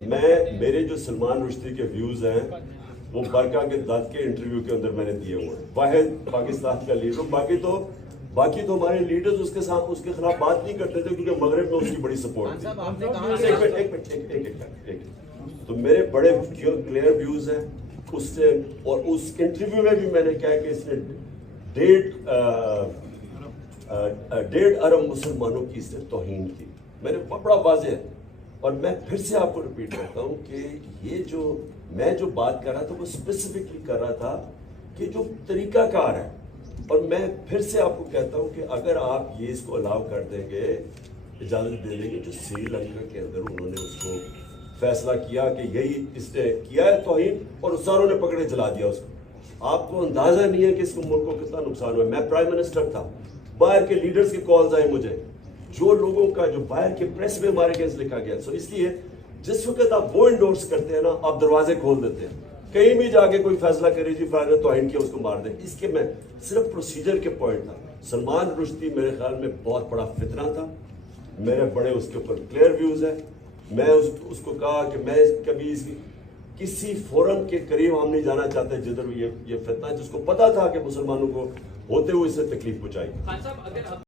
میرے جو سلمان رشدی کے ویوز ہیں وہ برقع کے دت کے انٹرویو کے اندر میں نے دیے ہوئے ہیں. واحد پاکستان کا لیڈر. باقی تو ہمارے لیڈرز اس کے خلاف بات نہیں کرتے تھے کیونکہ مغرب میں اس کی بڑی سپورٹ تھی. تو میرے بڑے کلیئر ویوز ہیں اس سے. اور اس انٹرویو میں بھی میں نے کہا کہ اس نے 1.5 ارب مسلمانوں کی اس نے توہین کی. میں نے بڑا واضح ہے. اور میں پھر سے آپ کو ریپیٹ کرتا ہوں کہ یہ میں جو بات کر رہا تھا وہ اسپیسیفکلی کر رہا تھا کہ جو طریقہ کار ہے. اور میں پھر سے آپ کو کہتا ہوں کہ اگر آپ یہ اس کو الاؤ کر دیں گے, اجازت دے دیں گے, جو سری لنکا کے اندر انہوں نے اس کو فیصلہ کیا کہ یہی اس نے کیا ہے توہین, اور ساروں نے پکڑے چلا دیا اس کو. آپ کو اندازہ نہیں ہے کہ اس کو ملک کو کتنا نقصان ہوا. میں پرائم منسٹر تھا, باہر کے لیڈرز کی کالز آئے مجھے, جو لوگوں کا جو باہر کے پریس میں ہمارے کیس لکھا گیا. سو اس لیے جس وقت آپ وہ انڈورس کرتے ہیں نا, آپ دروازے کھول دیتے ہیں. کہیں بھی جا کے کوئی فیصلہ کرے جی فلاں نے توہین کیا اس کو مار دیں. اس کے میں صرف پروسیجر کے پوائنٹ تھا. سلمان رشدی میرے خیال میں بہت بڑا فتنہ تھا. میرے بڑے اس کے اوپر کلیئر ویوز ہیں. میں اس کو کہا کہ میں کبھی کسی فورم کے قریب ہم نہیں جانا چاہتے جدھر یہ فتنہ, جس کو پتا تھا کہ مسلمانوں کو ہوتے ہوئے اس سے تکلیف پہنچائی.